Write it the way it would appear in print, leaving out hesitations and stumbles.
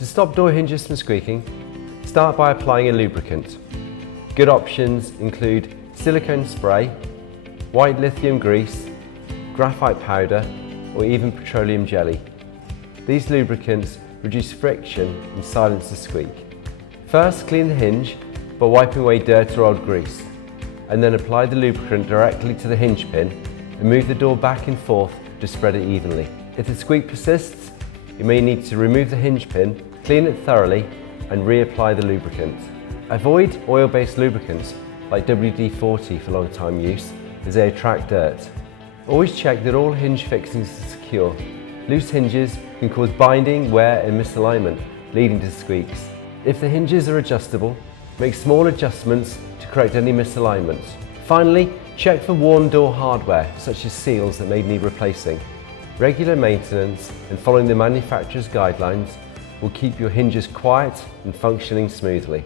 To stop door hinges from squeaking, start by applying a lubricant. Good options include silicone spray, white lithium grease, graphite powder, or even petroleum jelly. These lubricants reduce friction and silence the squeak. First, clean the hinge by wiping away dirt or old grease, and then apply the lubricant directly to the hinge pin and move the door back and forth to spread it evenly. If the squeak persists, you may need to remove the hinge pin, clean it thoroughly, and reapply the lubricant. Avoid oil-based lubricants like WD-40 for long-time use, as they attract dirt. Always check that all hinge fixings are secure. Loose hinges can cause binding, wear, and misalignment, leading to squeaks. If the hinges are adjustable, make small adjustments to correct any misalignments. Finally, check for worn door hardware, such as seals that may need replacing. Regular maintenance and following the manufacturer's guidelines will keep your hinges quiet and functioning smoothly.